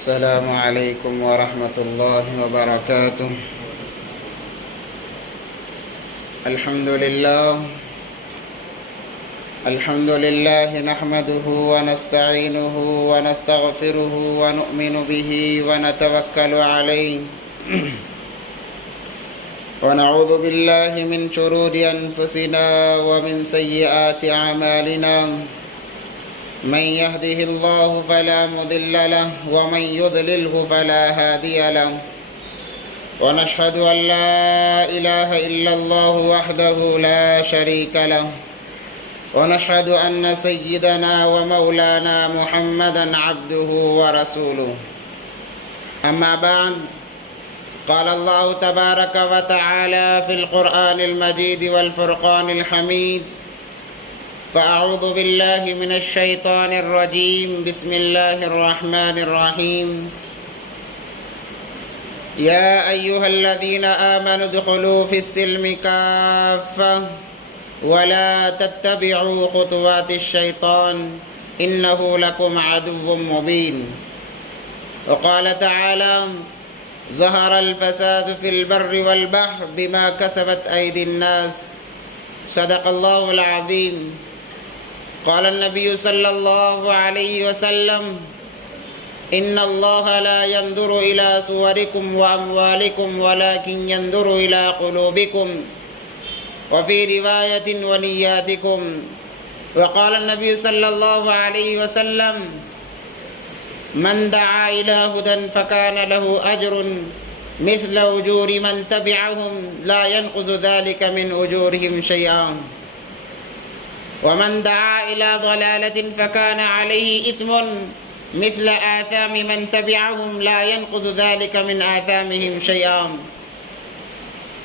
السلام عليكم ورحمة الله وبركاته. الحمد لله نحمده ونستعينه ونستغفره ونؤمن به ونتوكل عليه ونعوذ بالله من شرور أنفسنا ومن سيئات أعمالنا. من يهده الله فلا مضل له ومن يضلله فلا هادي له، ونشهد أن لا إله إلا الله وحده لا شريك له، ونشهد أن سيدنا ومولانا محمدا عبده ورسوله. أما بعد، قال الله تبارك وتعالى في القرآن المجيد والفرقان الحميد: فأعوذ بالله من الشيطان الرجيم، بسم الله الرحمن الرحيم. يا أيها الذين آمنوا ادخلوا في السلم كافة ولا تتبعوا خطوات الشيطان إنه لكم عدو مبين. وقال تعالى: ظهر الفساد في البر والبحر بما كسبت أيدي الناس. صدق الله العظيم. قال النبي صلى الله عليه وسلم: إن الله لا ينظر إلى صوركم وأموالكم ولكن ينظر إلى قلوبكم، وفي رواية ونياتكم. وقال النبي صلى الله عليه وسلم: من دعا إلى هدى فكان له أجر مثل أجور من تبعهم لا ينقص ذلك من أجورهم شيئا، ومن دعا إلى ضلالة فكان عليه إثم مثل آثام من تبعهم لا ينقص ذلك من آثامهم شيئا،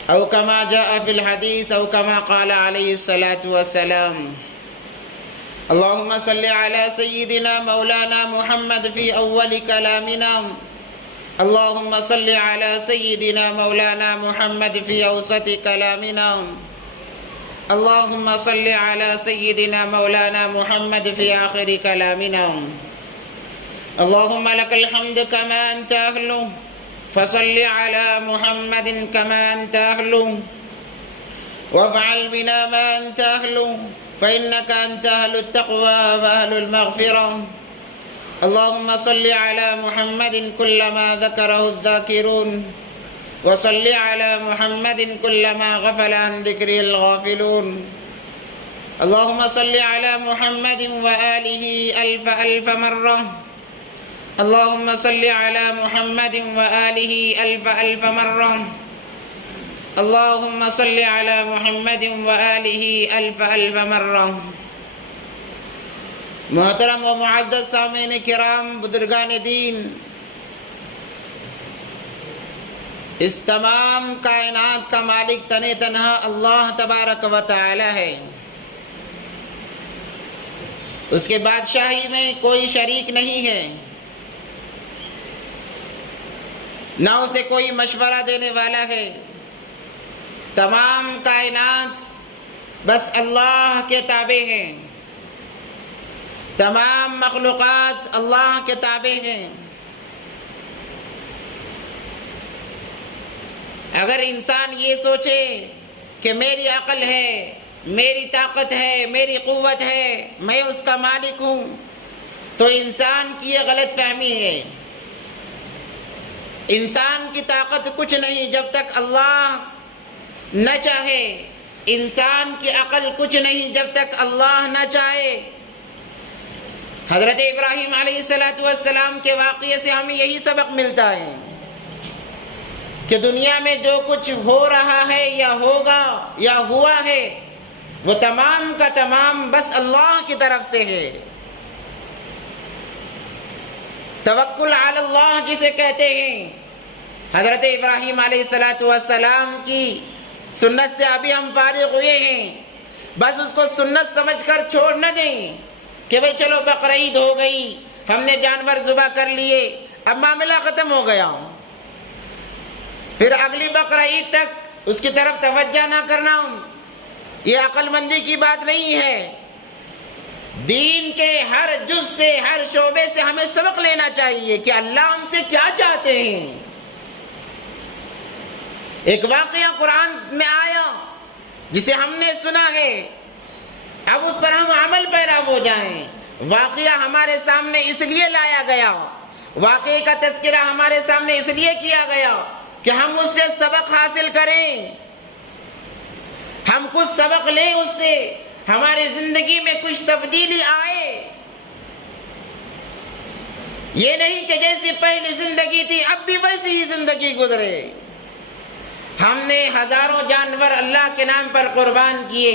أو كما جاء في الحديث أو كما قال عليه الصلاة والسلام. اللهم صل على سيدنا مولانا محمد في أول كلامنا، اللهم صل على سيدنا مولانا محمد في أوسط كلامنا، اللهم صل على سيدنا مولانا محمد في آخر كلامنا. اللهم لك الحمد كما أنت أهله، فصل على محمد كما أنت أهله، وافعل بنا ما أنت أهله، فإنك أنت أهل التقوى وأهل المغفرة. اللهم صل على محمد كلما ذكره الذاكرون، وصل على محمد كلما غفل عن ذكره الغافلون. اللهم صل على محمد وآله ألف ألف مرة. اللهم صل على محمد وآله ألف ألف مرة. اللهم صل على محمد وآله ألف ألف مرة. محترم و معزز سامعین کرام، بزرگان دین، اس تمام کائنات کا مالک تن تنہا اللہ تبارک و تعالی ہے. اس کے بادشاہی میں کوئی شریک نہیں ہے، نہ اسے کوئی مشورہ دینے والا ہے. تمام کائنات بس اللہ کے تابع ہیں، تمام مخلوقات اللہ کے تابع ہیں. اگر انسان یہ سوچے کہ میری عقل ہے، میری طاقت ہے، میری قوت ہے، میں اس کا مالک ہوں، تو انسان کی یہ غلط فہمی ہے. انسان کی طاقت کچھ نہیں جب تک اللہ نہ چاہے، انسان کی عقل کچھ نہیں جب تک اللہ نہ چاہے. حضرت ابراہیم علیہ السلام کے واقعے سے ہمیں یہی سبق ملتا ہے کہ دنیا میں جو کچھ ہو رہا ہے یا ہوگا یا ہوا ہے، وہ تمام کا تمام بس اللہ کی طرف سے ہے. توکل علی اللہ جسے کہتے ہیں، حضرت ابراہیم علیہ السلام کی سنت سے ابھی ہم فارغ ہوئے ہیں. بس اس کو سنت سمجھ کر چھوڑ نہ دیں کہ بھئی چلو بقرعید ہو گئی، ہم نے جانور ذبح کر لیے، اب معاملہ ختم ہو گیا، پھر اگلی بقرعید تک اس کی طرف توجہ نہ کرنا. یہ عقل مندی کی بات نہیں ہے. دین کے ہر جز سے، ہر شعبے سے ہمیں سبق لینا چاہیے کہ اللہ ہم سے کیا چاہتے ہیں۔ ایک واقعہ قرآن میں آیا جسے ہم نے سنا ہے، اب اس پر ہم عمل پیرا ہو جائیں۔ واقعہ ہمارے سامنے اس لیے لایا گیا، واقعے کا تذکرہ ہمارے سامنے اس لیے کیا گیا کہ ہم اس سے سبق حاصل کریں، ہم کچھ سبق لیں اس سے، ہماری زندگی میں کچھ تبدیلی آئے۔ یہ نہیں کہ جیسی پہلی زندگی تھی اب بھی ویسی ہی زندگی گزرے۔ ہم نے ہزاروں جانور اللہ کے نام پر قربان کیے،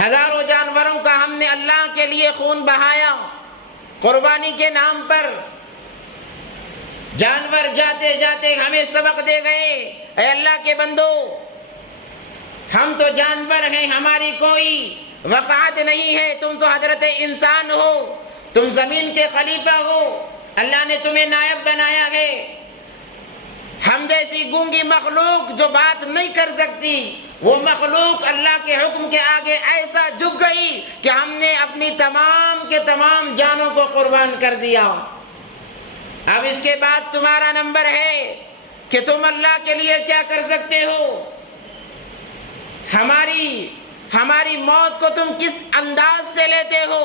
ہزاروں جانوروں کا ہم نے اللہ کے لیے خون بہایا قربانی کے نام پر۔ جانور جاتے جاتے ہمیں سبق دے گئے، اے اللہ کے بندو، ہم تو جانور ہیں، ہماری کوئی وقعت نہیں ہے، تم تو حضرت انسان ہو، تم زمین کے خلیفہ ہو، اللہ نے تمہیں نائب بنایا ہے۔ ہم جیسی گونگی مخلوق جو بات نہیں کر سکتی، وہ مخلوق اللہ کے حکم کے آگے ایسا جھک گئی کہ ہم نے اپنی تمام کے تمام جانوں کو قربان کر دیا۔ اب اس کے بعد تمہارا نمبر ہے کہ تم اللہ کے لیے کیا کر سکتے ہو۔ ہماری موت کو تم کس انداز سے لیتے ہو،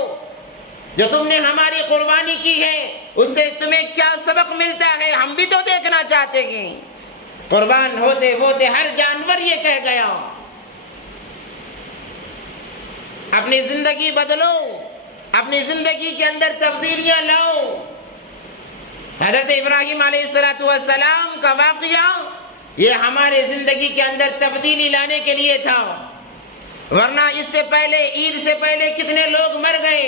جو تم نے ہماری قربانی کی ہے اس سے تمہیں کیا سبق ملتا ہے، ہم بھی تو دیکھنا چاہتے ہیں۔ قربان ہوتے ہوتے ہر جانور یہ کہہ گیا، اپنی زندگی بدلو، اپنی زندگی کے اندر تبدیلیاں لاؤ۔ حضرت ابراہیم علیہ السلام کا واقعہ یہ ہمارے زندگی کے اندر تبدیلی لانے کے لیے تھا، ورنہ اس سے پہلے، عید سے پہلے کتنے لوگ مر گئے،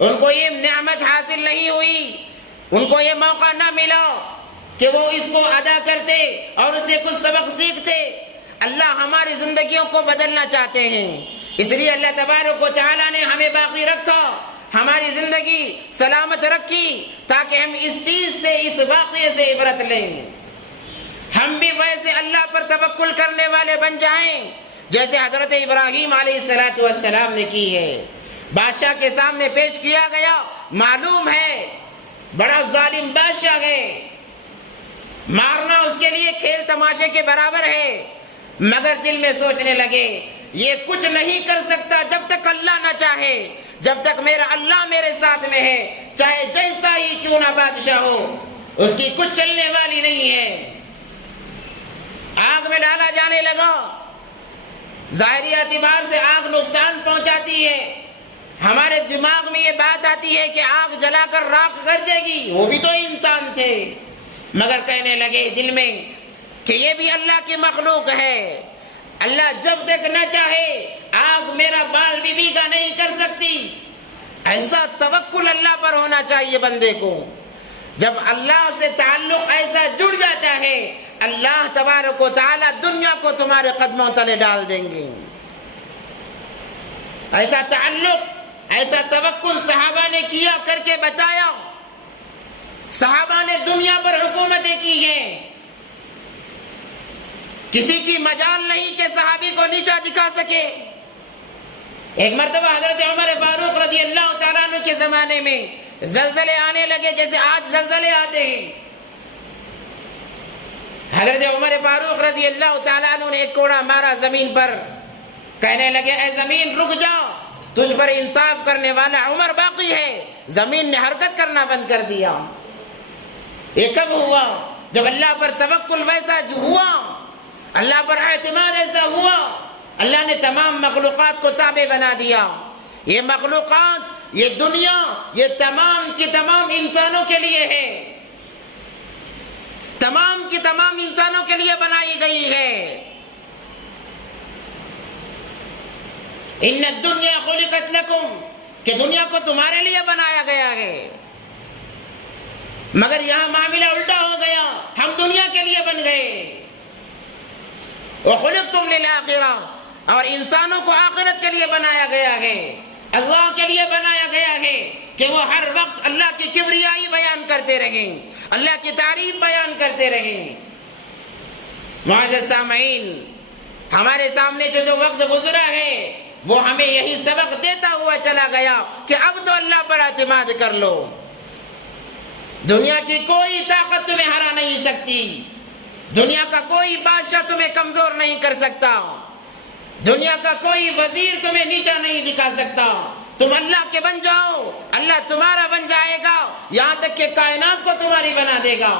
ان کو یہ نعمت حاصل نہیں ہوئی، ان کو یہ موقع نہ ملا کہ وہ اس کو ادا کرتے اور اس سے کچھ سبق سیکھتے۔ اللہ ہماری زندگیوں کو بدلنا چاہتے ہیں، اس لیے اللہ تبارک و تعالیٰ نے ہمیں باقی رکھا، ہماری زندگی سلامت رکھی تاکہ ہم اس چیز سے، اس واقعے سے عبرت لیں، ہم بھی ویسے اللہ پر توکل کرنے والے بن جائیں جیسے حضرت ابراہیم علیہ السلام نے کی ہے۔ بادشاہ کے سامنے پیش کیا گیا، معلوم ہے بڑا ظالم بادشاہ ہے، مارنا اس کے لیے کھیل تماشے کے برابر ہے، مگر دل میں سوچنے لگے یہ کچھ نہیں کر سکتا جب تک اللہ نہ چاہے، جب تک میرا اللہ میرے ساتھ میں ہے، چاہے جیسا ہی کیوں نہ بادشاہ ہو، اس کی کچھ چلنے والی نہیں ہے۔ آگ میں ڈالا جانے لگا، ظاہری اعتبار سے آگ نقصان پہنچاتی ہے، ہمارے دماغ میں یہ بات آتی ہے کہ آگ جلا کر راکھ کر دے گی، وہ بھی تو انسان تھے، مگر کہنے لگے دل میں کہ یہ بھی اللہ کی مخلوق ہے، اللہ جب تک نہ چاہے آگ میرا بال بھی بھیگا نہیں کر سکتی۔ ایسا توکل اللہ پر ہونا چاہیے بندے کو، جب اللہ سے تعلق ایسا جڑ جاتا ہے، اللہ تبارک و تعالی دنیا کو تمہارے قدموں تلے ڈال دیں گے۔ ایسا تعلق، ایسا توکل صحابہ نے کیا، کر کے بتایا۔ صحابہ نے دنیا پر حکومتیں کی ہیں، کسی کی مجال نہیں کہ صحابی کو نیچا دکھا سکے۔ ایک مرتبہ حضرت عمر فاروق رضی اللہ تعالیٰ عنہ کے زمانے میں زلزلے آنے لگے جیسے آج زلزلے آتے ہیں۔ حضرت عمر فاروق رضی اللہ تعالیٰ عنہ نے ایک کوڑا مارا زمین پر، کہنے لگے اے زمین رک جا، تجھ پر انصاف کرنے والا عمر باقی ہے۔ زمین نے حرکت کرنا بند کر دیا۔ یہ کب ہوا؟ جب اللہ پر توکل ویسا ہوا، اللہ پر اعتماد ایسا ہوا، اللہ نے تمام مخلوقات کو تابع بنا دیا۔ یہ مخلوقات، یہ دنیا، یہ تمام کی تمام انسانوں کے لیے ہے، تمام کی تمام انسانوں کے لیے بنائی گئی ہے۔ ان الدنیا خلقت لکم، کہ دنیا کو تمہارے لیے بنایا گیا ہے، مگر یہاں معاملہ الٹا ہو گیا، ہم دنیا کے لیے بن گئے۔ وَخُلِقْتُمْ لِلْآخِرَةِ، اور انسانوں کو آخرت کے لیے بنایا گیا ہے، اللہ کے لیے بنایا گیا ہے کہ وہ ہر وقت اللہ کی کبریائی بیان کرتے رہیں، اللہ کی تعریف بیان کرتے رہیں۔ معزز سامعین، ہمارے سامنے جو وقت گزرا ہے وہ ہمیں یہی سبق دیتا ہوا چلا گیا کہ اب تو اللہ پر اعتماد کر لو، دنیا کی کوئی طاقت تمہیں ہرا نہیں سکتی، دنیا کا کوئی بادشاہ تمہیں کمزور نہیں کر سکتا، دنیا کا کوئی وزیر تمہیں نیچا نہیں دکھا سکتا، تم اللہ کے بن جاؤ، اللہ تمہارا بن جائے گا، یہاں تک کہ کائنات کو تمہاری بنا دے گا۔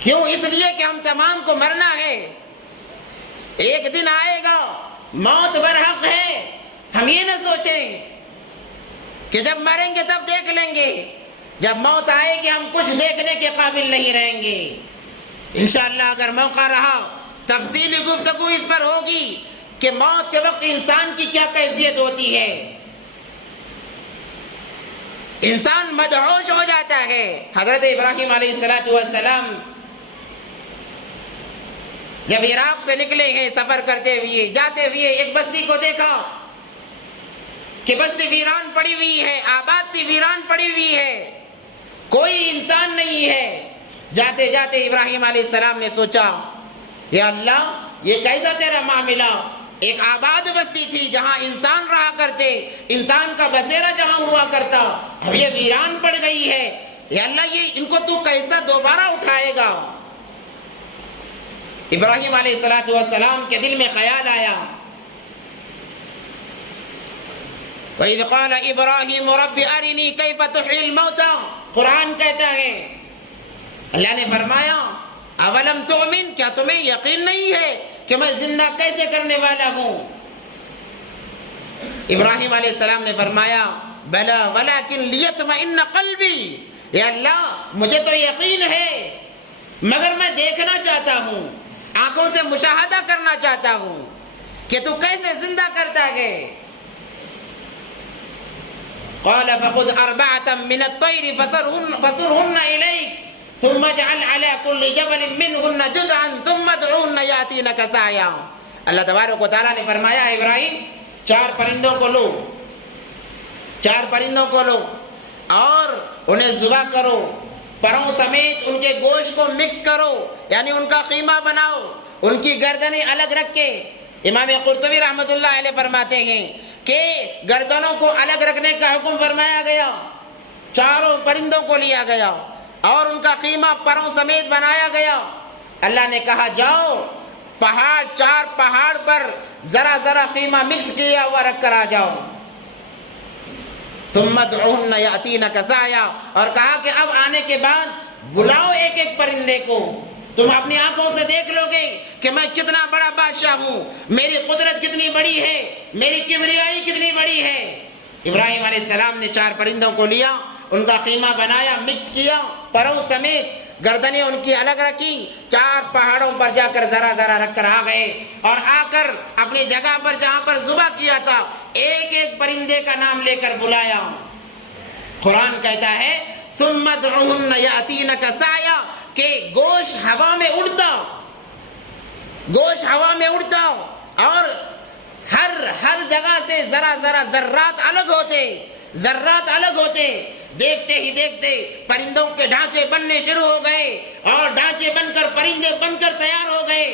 کیوں؟ اس لیے کہ ہم تمام کو مرنا ہے، ایک دن آئے گا، موت برحق ہے۔ ہم یہ نہ سوچیں کہ جب مریں گے تب دیکھ لیں گے، جب موت آئے گی ہم کچھ دیکھنے کے قابل نہیں رہیں گے۔ انشاءاللہ اگر موقع رہا تفصیلی گفتگو اس پر ہوگی کہ موت کے وقت انسان کی کیا کیفیت ہوتی ہے۔ انسان مدہوش ہو جاتا ہے۔ حضرت ابراہیم علیہ السلام جب عراق سے نکلے ہیں سفر کرتے ہوئے، جاتے ہوئے ایک بستی کو دیکھا کہ بستی ویران پڑی ہوئی ہے، آبادی ویران پڑی ہوئی ہے، کوئی انسان نہیں ہے۔ جاتے جاتے ابراہیم علیہ السلام نے سوچا، یا اللہ یہ کیسا تیرا معاملہ، ایک آباد بستی تھی جہاں انسان رہا کرتے، انسان کا بسیرا جہاں ہوا کرتا، اب یہ ویران پڑ گئی ہے، یا اللہ یہ ان کو تو کیسا دوبارہ اٹھائے گا۔ ابراہیم علیہ السلام کے دل میں خیال آیا، وَإِذْ قَالَ إِبْرَاهِيمُ رَبِّ أَرِنِي كَيْفَ تُحْيِي الْمَوْتَى، قرآن کہتا ہے، اللہ نے فرمایا اولم تؤمن، کیا تمہیں یقین نہیں ہے کہ میں زندہ کیسے کرنے والا ہوں؟ ابراہیم علیہ السلام نے فرمایا بلا ولیکن لیطمئن قلبی، یا اللہ مجھے تو یقین ہے مگر میں دیکھنا چاہتا ہوں، آنکھوں سے مشاہدہ کرنا چاہتا ہوں کہ تو کیسے زندہ کرتا ہے۔ قال فخذ أربعة من الطير فصرهن إليك ثم اجعل على كل جبل منهن جزعا ثم ادعوهن يأتينك سعيا۔ اللہ تبارک و تعالیٰ نے فرمایا ابراہیم 4 پرندوں کو لو، 4 پرندوں کو لو اور انہیں ذبح کرو، پروں سمیت ان کے گوشت کو مکس کرو، یعنی ان کا قیمہ بناؤ، ان کی گردنیں الگ رکھ کے۔ امام قرطبی رحمۃ اللہ علیہ فرماتے ہیں کہ گردنوں کو الگ رکھنے کا حکم فرمایا گیا، 4 پرندوں کو لیا گیا اور ان کا قیمہ پروں سمیت بنایا گیا۔ اللہ نے کہا جاؤ پہاڑ، 4 پہاڑ پر ذرا ذرا قیمہ مکس کیا ہوا رکھ کر آ جاؤ۔ ثم ادعوهن يأتينك سعيا، اور کہا کہ اب آنے کے بعد بلاؤ ایک ایک پرندے کو، تم اپنی آنکھوں سے دیکھ لو گے کہ میں کتنا بڑا بادشاہ ہوں، میری قدرت کتنی بڑی ہے، میری کبریائی کتنی بڑی ہے۔ ابراہیم علیہ السلام نے 4 پرندوں کو لیا، ان کا قیمہ بنایا، مکس کیا، پروں سمیت گردنیں ان کی الگ رکھی، 4 پہاڑوں پر جا کر ذرا ذرا رکھ کر آ گئے، اور آ کر اپنی جگہ پر جہاں پر ذبح کیا تھا ایک ایک پرندے کا نام لے کر بلایا۔ قرآن کہتا ہے ثم ادعوهن يأتينك سعيا، کہ گوشت ہوا میں اڑتا، گوشت ہوا میں اڑتا، اور ہر جگہ سے ذرا ذرا ذرات الگ ہوتے، ذرات الگ ہوتے۔ دیکھتے ہی دیکھتے پرندوں کے ڈھانچے بننے شروع ہو گئے، اور ڈھانچے بن کر پرندے بن کر تیار ہو گئے،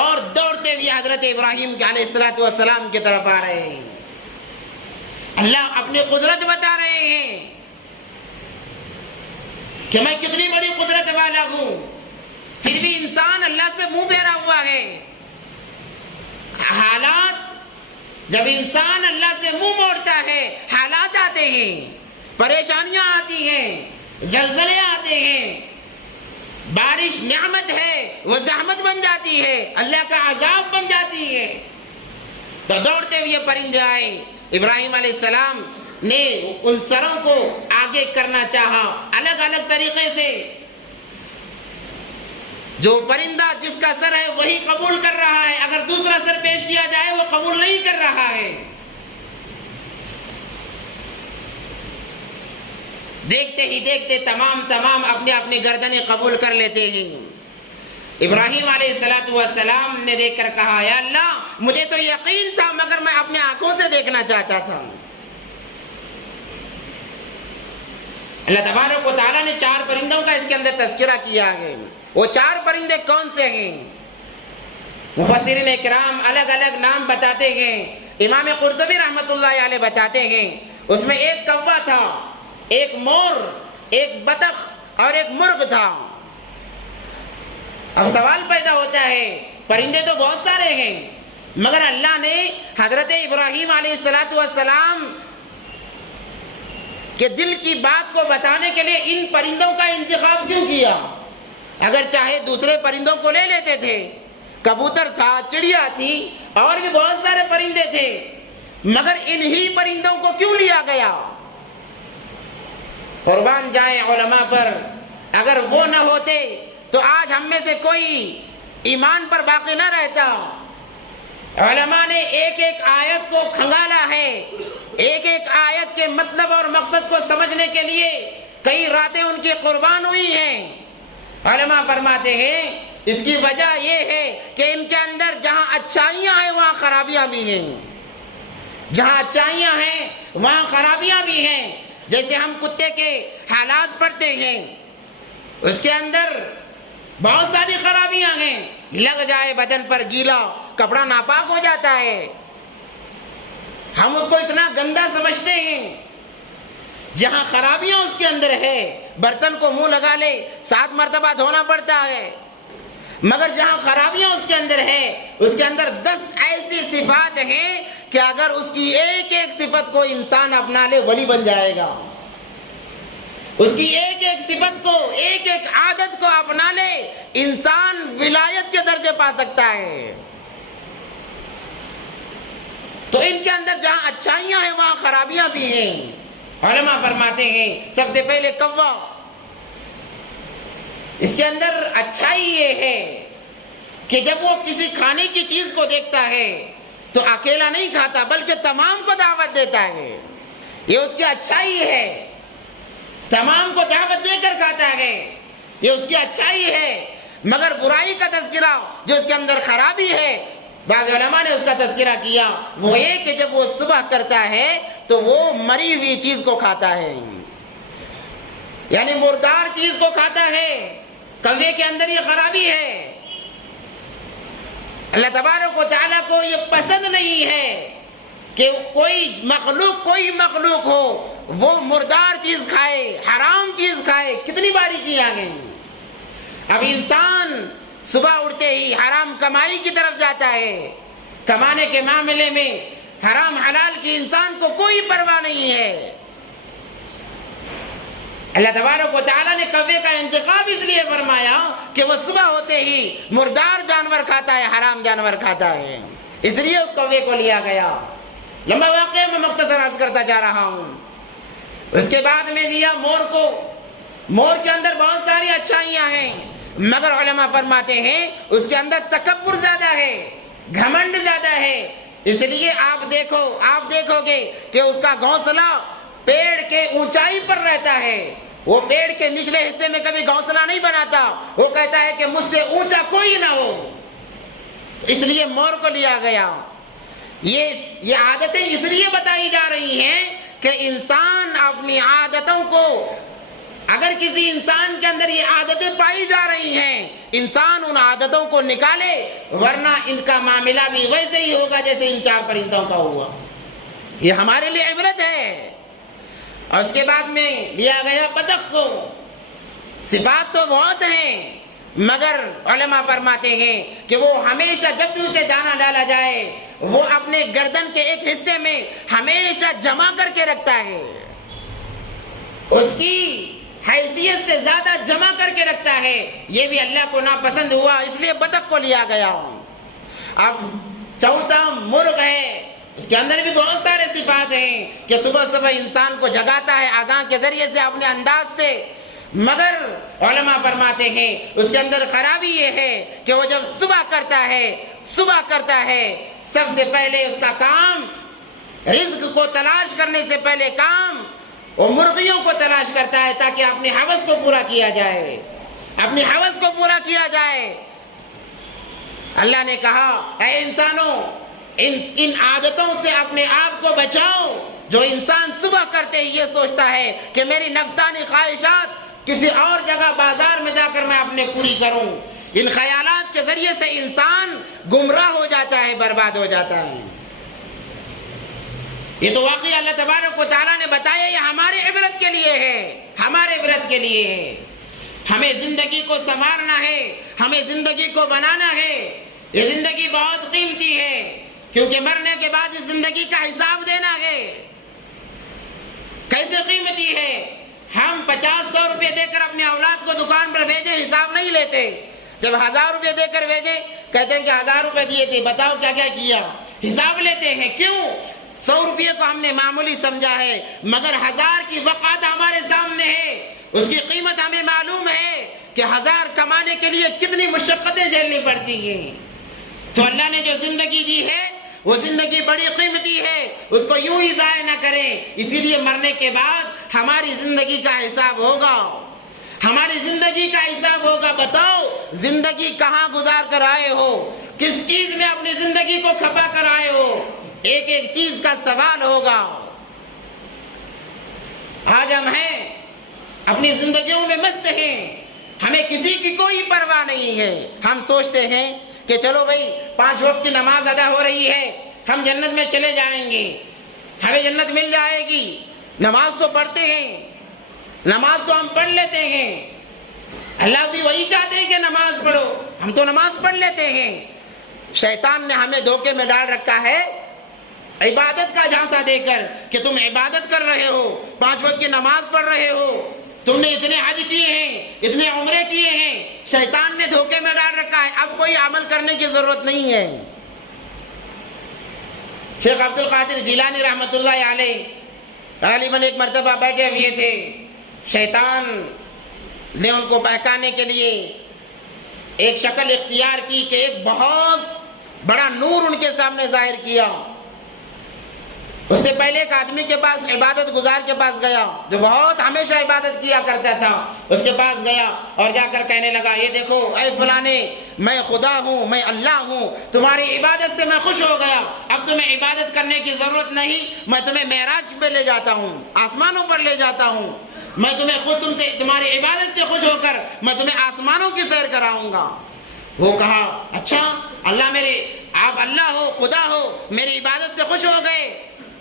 اور دوڑتے ہوئے حضرت ابراہیم علیہ السلام کی طرف آ رہے ہیں۔ اللہ اپنی قدرت بتا رہے ہیں کہ میں کتنی بڑی قدرت والا ہوں، پھر بھی انسان اللہ سے منہ پھیرا ہوا ہے۔ حالات، جب انسان اللہ سے منہ موڑتا ہے حالات آتے ہیں، پریشانیاں آتی ہیں، زلزلے آتے ہیں، بارش نعمت ہے وہ زحمت بن جاتی ہے، اللہ کا عذاب بن جاتی ہے۔ تو دوڑتے ہوئے پرندے آئے، ابراہیم علیہ السلام نے ان سروں کو آگے کرنا چاہا الگ الگ طریقے سے، جو پرندہ جس کا سر ہے وہی قبول کر رہا ہے، اگر دوسرا سر پیش کیا جائے وہ قبول نہیں کر رہا ہے۔ دیکھتے ہی دیکھتے تمام اپنی گردنیں قبول کر لیتے ہیں۔ ابراہیم علیہ السلام نے دیکھ کر کہا یا اللہ مجھے تو یقین تھا مگر میں اپنی آنکھوں سے دیکھنا چاہتا تھا۔ اللہ تبارک و تعالیٰ نے 4 پرندوں کا اس کے اندر تذکرہ کیا ہے۔ وہ 4 پرندے کون سے ہیں؟ مفسرین کرام الگ الگ نام بتاتے ہیں. امام قرطبی رحمۃ اللہ علیہ بتاتے ہیں اس میں ایک کوا تھا، ایک مور، ایک بطخ اور ایک مرغ تھا. اب سوال پیدا ہوتا ہے پرندے تو بہت سارے ہیں، مگر اللہ نے حضرت ابراہیم علیہ السلام کے دل کی بات کو بتانے کے لیے ان پرندوں کا انتخاب کیوں کیا؟ اگر چاہے دوسرے پرندوں کو لے لیتے تھے، کبوتر تھا، چڑیا تھی، اور بھی بہت سارے پرندے تھے، مگر انہی پرندوں کو کیوں لیا گیا؟ قربان جائیں علماء پر، اگر وہ نہ ہوتے تو آج ہم میں سے کوئی ایمان پر باقی نہ رہتا. علماء نے ایک ایک آیت کو کھنگالا ہے، ایک ایک آیت کے مطلب اور مقصد کو سمجھنے کے لیے کئی راتیں ان کی قربان ہوئی ہیں. علماء فرماتے ہیں اس کی وجہ یہ ہے کہ ان کے اندر جہاں اچھائیاں ہیں وہاں خرابیاں بھی ہیں، جہاں اچھائیاں ہیں وہاں خرابیاں بھی ہیں. جیسے ہم کتے کے حالات پڑھتے ہیں، اس کے اندر بہت ساری خرابیاں ہیں. لگ جائے بدن پر گیلا، کپڑا ناپاک ہو جاتا ہے، ہم اس کو اتنا گندا سمجھتے ہیں. جہاں خرابیاں اس کے اندر ہے، برتن کو منہ لگا لے 7 مرتبہ دھونا پڑتا ہے، مگر جہاں خرابیاں اس کے اندر ہے، اس کے اندر 10 ایسی صفات ہیں کہ اگر اس کی ایک ایک صفت کو انسان اپنا لے ولی بن جائے گا. اس کی ایک ایک صفت کو، ایک ایک عادت کو اپنا لے انسان ولایت کے درجے پا سکتا ہے. تو ان کے اندر جہاں اچھائیاں ہیں وہاں خرابیاں بھی ہیں. علماء فرماتے ہیں سب سے پہلے کوا، اس کے اندر اچھائی یہ ہے کہ جب وہ کسی کھانے کی چیز کو دیکھتا ہے تو اکیلا نہیں کھاتا بلکہ تمام کو دعوت دیتا ہے. یہ اس کی اچھائی ہے، تمام کو دعوت دے کر کھاتا ہے، یہ اس کی اچھائی ہے. مگر برائی کا تذکرہ جو اس کے اندر خرابی ہے، بعض علماء نے اس کا تذکرہ کیا، وہ یہ کہ جب وہ صبح کرتا ہے تو وہ مری ہوئی چیز کو کھاتا ہے، یعنی مردار چیز کو کھاتا ہے. کوے کے اندر یہ خرابی ہے. اللہ تبارک و تعالیٰ کو یہ پسند نہیں ہے کہ کوئی مخلوق ہو وہ مردار چیز کھائے، حرام چیز کھائے. کتنی باریکیاں ہیں. اب انسان صبح اٹھتے ہی حرام کمائی کی طرف جاتا ہے، کمانے کے معاملے میں حرام حلال کی انسان کو کوئی پرواہ نہیں ہے. اللہ تبارک و تعالیٰ نے کوے کا انتخاب اس لیے فرمایا کہ وہ صبح ہوتے ہی مردار جانور کھاتا ہے، حرام جانور کھاتا ہے، اس لیے اس کوے کو لیا گیا. لمبا واقعہ میں مختصر عرض کرتا جا رہا ہوں. اس کے بعد میں لیا مور کو. مور کے اندر بہت ساری اچھائیاں ہیں، مگر علماء فرماتے ہیں اس کے اندر تکبر زیادہ ہے، گھمنڈ زیادہ ہے. اس لیے آپ دیکھو گے کہ اس کا گھونسلہ پیڑ کے اونچائی پر رہتا ہے. وہ پیڑ کے نچلے حصے میں کبھی گھونسلہ نہیں بناتا. وہ کہتا ہے کہ مجھ سے اونچا کوئی نہ ہو. اس لیے مور کو لیا گیا. یہ عادتیں اس لیے بتائی جا رہی ہیں کہ انسان اپنی عادتوں کو، اگر کسی انسان کے اندر یہ عادتیں پائی جا رہی ہیں، انسان ان عادتوں کو نکالے، ورنہ ان کا معاملہ بھی ویسے ہی ہوگا جیسے ان 4 پرندوں کا ہوا. یہ ہمارے لیے عبرت ہے. اور اس کے بعد میں لیا گیا بطخ کو. صفات تو بہت ہیں، مگر علماء فرماتے ہیں کہ وہ ہمیشہ جب بھی اسے دانا ڈالا جائے وہ اپنے گردن کے ایک حصے میں ہمیشہ جمع کر کے رکھتا ہے، اس کی حیثیت سے زیادہ جمع کر کے رکھتا ہے. یہ بھی اللہ کو ناپسند ہوا، اس لیے بطخ کو لیا گیا. اب چوتھا مرغ ہے. اس کے اندر بھی بہت سارے صفات ہیں کہ صبح صبح انسان کو جگاتا ہے اذان کے ذریعے سے، اپنے انداز سے. مگر علماء فرماتے ہیں اس کے اندر خرابی یہ ہے کہ وہ جب صبح کرتا ہے سب سے پہلے اس کا کام، رزق کو تلاش کرنے سے پہلے کام وہ مرغیوں کو تلاش کرتا ہے تاکہ اپنی ہوس کو پورا کیا جائے. اللہ نے کہا اے انسانوں، ان عادتوں سے اپنے آپ کو بچاؤ. جو انسان صبح کرتے ہی یہ سوچتا ہے کہ میری نفسانی خواہشات کسی اور جگہ بازار میں جا کر میں اپنے پوری کروں، ان خیالات خواہشات کے ذریعے سے انسان گمراہ ہو جاتا ہے، برباد ہو جاتا ہے۔ یہ تو واقعی اللہ تبارک و تعالیٰ نے بتایا، یہ ہمارے عبرت کے لیے ہے، ہمارے عبرت کے لیے ہے۔ ہمیں زندگی کو سنوارنا ہے، ہمیں زندگی کو بنانا ہے۔ یہ زندگی بہت قیمتی ہے، کیونکہ مرنے کے بعد اس زندگی کا حساب دینا ہے۔ کیسے قیمتی ہے؟ ہم 50-100 روپے دے کر اپنے اولاد کو دکان پر بھیجیں، حساب نہیں لیتے۔ جب 1000 روپے دے کر بھیجیں، کہتے ہیں کہ 1000 روپے دیے تھے، بتاؤ کیا کیا کیا، حساب لیتے ہیں۔ کیوں؟ 100 روپے کو ہم نے معمولی سمجھا ہے، مگر 1000 کی وقعت ہمارے سامنے ہے۔ اس کی قیمت ہمیں معلوم ہے کہ 1000 کمانے کے لیے کتنی مشقتیں جھیلنی پڑتی ہیں۔ تو اللہ نے جو زندگی دی ہے وہ زندگی بڑی قیمتی ہے، اس کو یوں ہی ضائع نہ کریں۔ اسی لیے مرنے کے بعد ہماری زندگی کا حساب ہوگا، ہماری زندگی کا حساب ہوگا۔ بتاؤ زندگی کہاں گزار کر آئے ہو، کس چیز میں اپنی زندگی کو کھپا کر آئے ہو، ایک ایک چیز کا سوال ہوگا۔ آج ہم ہیں اپنی زندگیوں میں مست ہیں، ہمیں کسی کی کوئی پرواہ نہیں ہے۔ ہم سوچتے ہیں کہ چلو بھئی 5 وقت کی نماز ادا ہو رہی ہے، ہم جنت میں چلے جائیں گے، ہمیں جنت مل جائے گی۔ نماز تو پڑھتے ہیں، نماز تو ہم پڑھ لیتے ہیں، اللہ بھی وہی چاہتے ہیں کہ نماز پڑھو، ہم تو نماز پڑھ لیتے ہیں۔ شیطان نے ہمیں دھوکے میں ڈال رکھا ہے عبادت کا جھانسا دے کر کہ تم عبادت کر رہے ہو، 5 وقت کی نماز پڑھ رہے ہو، تم نے اتنے حج کیے ہیں، اتنے عمرے کیے ہیں۔ شیطان نے دھوکے میں ڈال رکھا ہے، اب کوئی عمل کرنے کی ضرورت نہیں ہے۔ شیخ عبد القادر جیلانی رحمۃ اللہ علیہ غالباً ایک مرتبہ بیٹھے ہوئے تھے، شیطان نے ان کو بہکانے کے لیے ایک شکل اختیار کی کہ ایک بہت بڑا نور ان کے سامنے ظاہر کیا۔ اس سے پہلے ایک آدمی کے پاس، عبادت گزار کے پاس گیا جو بہت ہمیشہ عبادت کیا کرتا تھا، اس کے پاس گیا اور جا کر کہنے لگا، یہ دیکھو اے فلانے، میں خدا ہوں، میں اللہ ہوں، تمہاری عبادت سے میں خوش ہو گیا، اب تمہیں عبادت کرنے کی ضرورت نہیں، میں تمہیں معراج پہ لے جاتا ہوں، آسمانوں پر لے جاتا ہوں، میں تمہیں خود تمہاری عبادت سے خوش ہو کر میں تمہیں آسمانوں کی سیر کراؤں گا۔ وہ کہا اچھا اللہ آپ اللہ ہو، خدا ہو، میری عبادت سے خوش ہو گئے،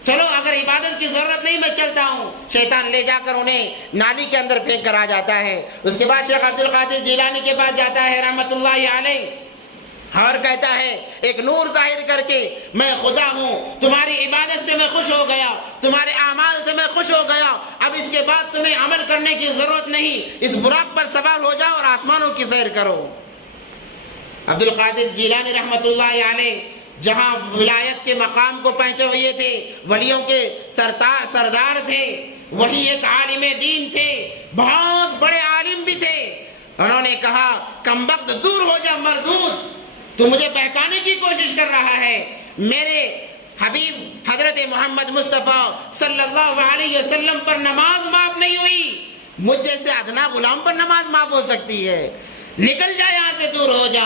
چلو اگر عبادت کی ضرورت نہیں میں چلتا ہوں۔ شیطان لے جا کر انہیں نالی کے اندر پھینک کر آ جاتا ہے۔ اس کے بعد شیخ عبد القادر جیلانی کے پاس جاتا ہے رحمۃ اللہ علیہ اور کہتا ہے ایک نور ظاہر کر کے، میں خدا ہوں، تمہاری عبادت سے میں خوش ہو گیا، تمہارے اعمال سے میں خوش ہو گیا، اب اس کے بعد تمہیں عمل کرنے کی ضرورت نہیں، اس براق پر سوار ہو جاؤ اور آسمانوں کی سیر کرو۔ عبد القادر جیلانی رحمۃ اللہ علیہ جہاں ولایت کے مقام کو پہنچے ہوئے تھے، ولیوں کے سردار تھے، وہی ایک عالم دین تھے، بہت بڑے عالم بھی تھے۔ انہوں نے کہا کمبخت دور ہو جا مردود، تو مجھے بہکانے کی کوشش کر رہا ہے، میرے حبیب حضرت محمد مصطفیٰ صلی اللہ علیہ وسلم پر نماز معاف نہیں ہوئی، مجھ جیسے ادنا غلام پر نماز معاف ہو سکتی ہے، نکل جا یہاں سے، دور ہو جا۔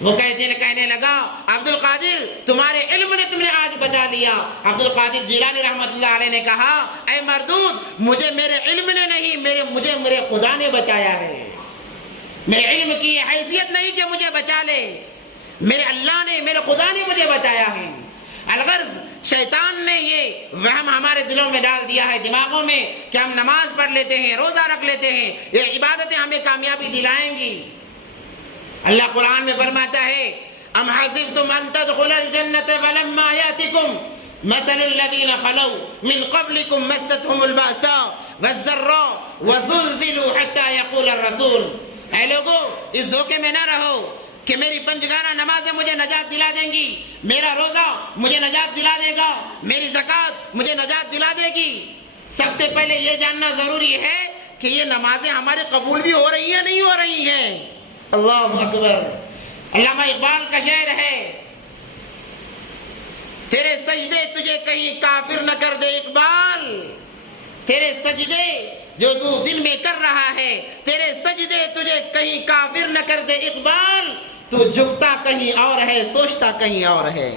وہ کہنے لگا عبد القادر تمہارے علم نے تمہیں آج بچا لیا۔ عبد القادر جیلانی رحمۃ اللہ علیہ نے کہا اے مردود، مجھے میرے علم نے نہیں، مجھے میرے خدا نے بچایا ہے، میرے علم کی یہ حیثیت نہیں کہ مجھے بچا لے، میرے اللہ نے، میرے خدا نے مجھے بچایا ہے۔ الغرض شیطان نے یہ وہم ہمارے دلوں میں ڈال دیا ہے، دماغوں میں، کہ ہم نماز پڑھ لیتے ہیں، روزہ رکھ لیتے ہیں، یہ عبادتیں ہمیں کامیابی دلائیں گی۔ اللہ قرآن میں فرماتا ہے ام حسبتم ان تدخلوا الجنة ولما يأتكم مثل الذين خلوا من قبلكم مستهم البأساء والضراء وزلزلوا حتى يقول الرسول، اے لوگو اس دھوکے میں نہ رہو کہ میری پنجگانہ نمازیں مجھے نجات دلا دیں گی، میرا روزہ مجھے نجات دلا دے گا، میری زکوٰۃ مجھے نجات دلا دے گی۔ سب سے پہلے یہ جاننا ضروری ہے کہ یہ نمازیں ہماری قبول بھی ہو رہی ہیں نہیں ہو رہی ہیں۔ اللہ اکبر۔ علامہ اقبال کا شعر ہے، تیرے سجدے تجھے کہیں کافر نہ کر دے اقبال، تیرے سجدے جو تو دل میں کر رہا ہے، تیرے سجدے تجھے کہیں کافر نہ کر دے اقبال، تو جھکتا کہیں اور ہے، سوچتا کہیں اور ہے،